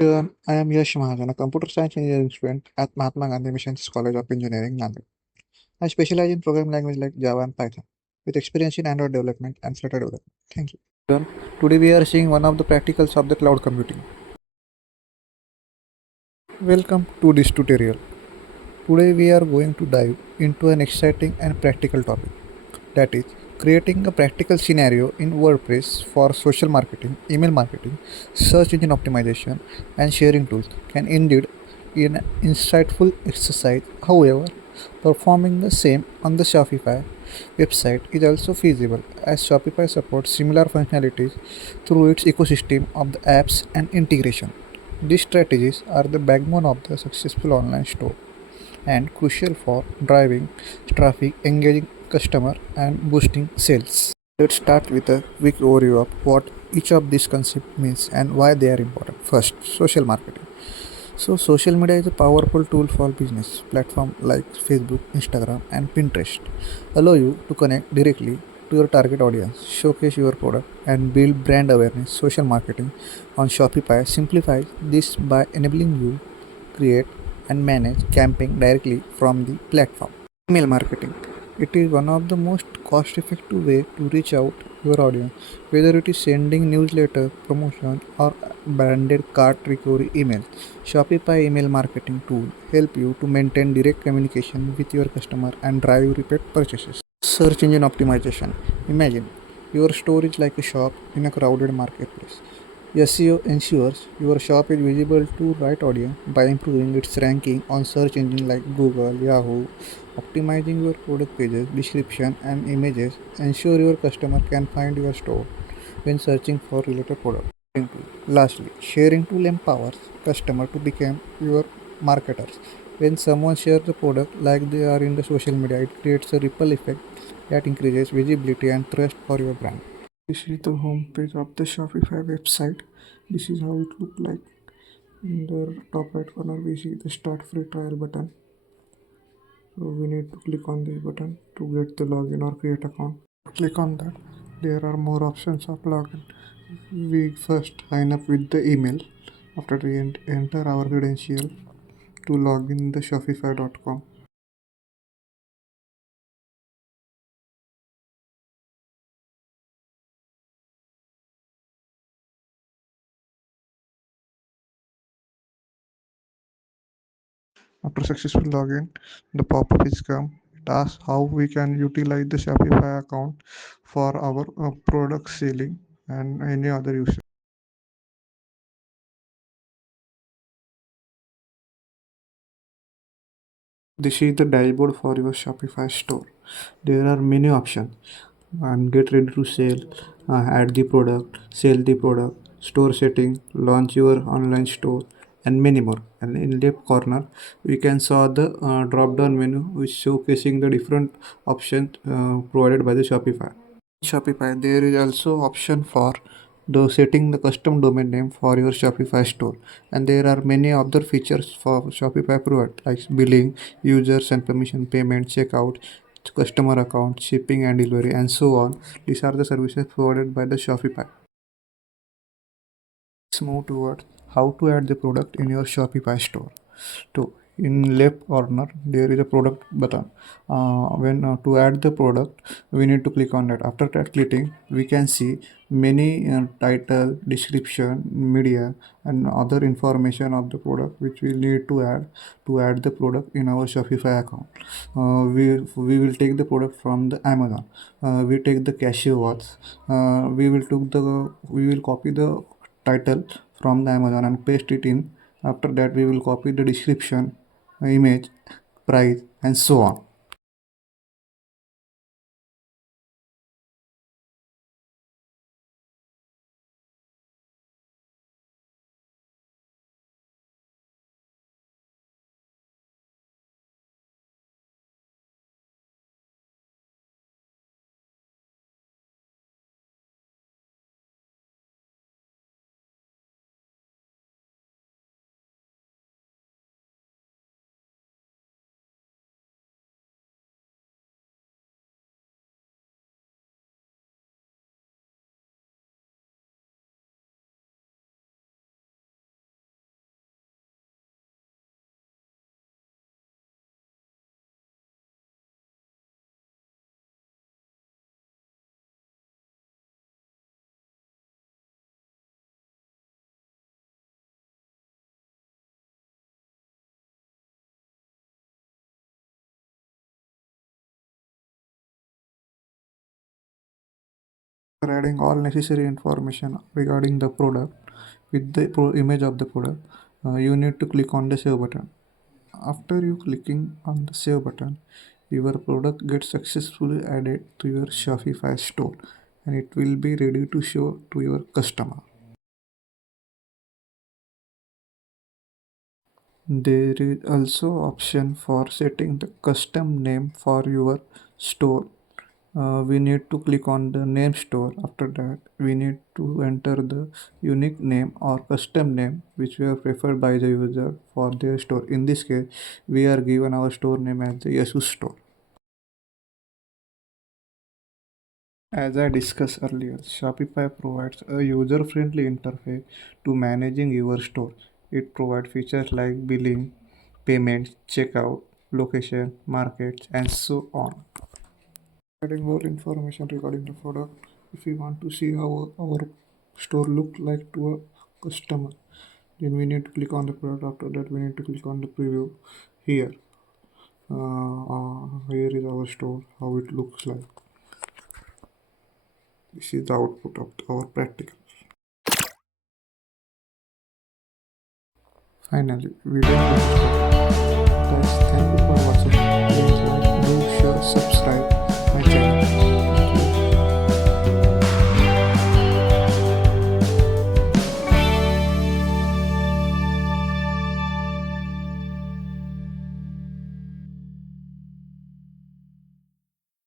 I am Yash Mahajan, a computer science engineering student at Mahatma Gandhi Mission's College of Engineering, Nanded. I specialize in programming language like Java and Python, with experience in Android development and Flutter development. Thank you. Today we are seeing one of the practicals of the cloud computing. Welcome to this tutorial. Today we are going to dive into an exciting and practical topic, that is creating a practical scenario in WordPress for social marketing, email marketing, search engine optimization, and sharing tools can indeed be an insightful exercise. However, performing the same on the Shopify website is also feasible as Shopify supports similar functionalities through its ecosystem of the apps and integration. These strategies are the backbone of the successful online store and crucial for driving traffic, engaging customer, and boosting sales. Let's start with a quick overview of what each of these concepts means and why they are important. First, social marketing. So, social media is a powerful tool for business. Platforms like Facebook, Instagram, and Pinterest allow you to connect directly to your target audience, showcase your product, and build brand awareness. Social marketing on Shopify simplifies this by enabling you create and manage campaign directly from the platform. Email marketing. It is one of the most cost-effective way to reach out your audience, whether it is sending newsletter, promotion, or branded cart recovery emails. Shopify email marketing tool help you to maintain direct communication with your customer and drive repeat purchases. Search engine optimization. Imagine your store is like a shop in a crowded marketplace. SEO ensures your shop is visible to right audience by improving its ranking on search engines like Google, Yahoo. Optimizing your product pages, description, and images ensure your customer can find your store when searching for related products. Lastly, sharing tool empowers customer to become your marketers. When someone shares the product like they are in the social media, it creates a ripple effect that increases visibility and trust for your brand. This is the home page of the Shopify website. This is how it looks like. In the top right corner, we see the start free trial button. So we need to click on this button to get the login or create account. Click on that. There are more options of login. We first sign up with the email. After we enter our credential to log in the Shopify.com. After successful login, the pop-up is come. It asks how we can utilize the Shopify account for our product selling and any other use. This is the dashboard for your Shopify store. There are many options and get ready to sell, add the product, sell the product, store setting, launch your online store, and many more. And in left corner, we can saw the drop down menu which showcasing the different options provided by the Shopify. Shopify, there is also option for the setting the custom domain name for your Shopify store, and there are many other features for Shopify provide like billing, users and permission, payment, checkout, customer account, shipping and delivery, and so on. These are the services provided by the Shopify. Let's move towards how to add the product in your Shopify store. To in left corner there is a product button. When To add the product, we need to click on that. After that clicking, we can see many title, description, media, and other information of the product which we need to add the product in our Shopify account. We will take the product from the Amazon. We take the cashier watch. We will copy the title from the Amazon and paste it in. After that, we will copy the description, image, price, and so on. After adding all necessary information regarding the product with the image of the product, you need to click on the save button. After you clicking on the save button, your product gets successfully added to your Shopify store and it will be ready to show to your customer. There is also option for setting the custom name for your store. We need to click on the name store. After that, we need to enter the unique name or custom name which we are preferred by the user for their store. In this case, we are given our store name as the Yesus store. As I discussed earlier, Shopify provides a user-friendly interface to managing your store. It provides features like billing, payments, checkout, location, markets, and so on. Adding more information regarding the product, if we want to see how our store look like to a customer, then we need to click on the product. After that, we need to click on the preview here. Here is our store, how it looks like. This is the output of our practical. Finally, we done with the step. Guys, thank you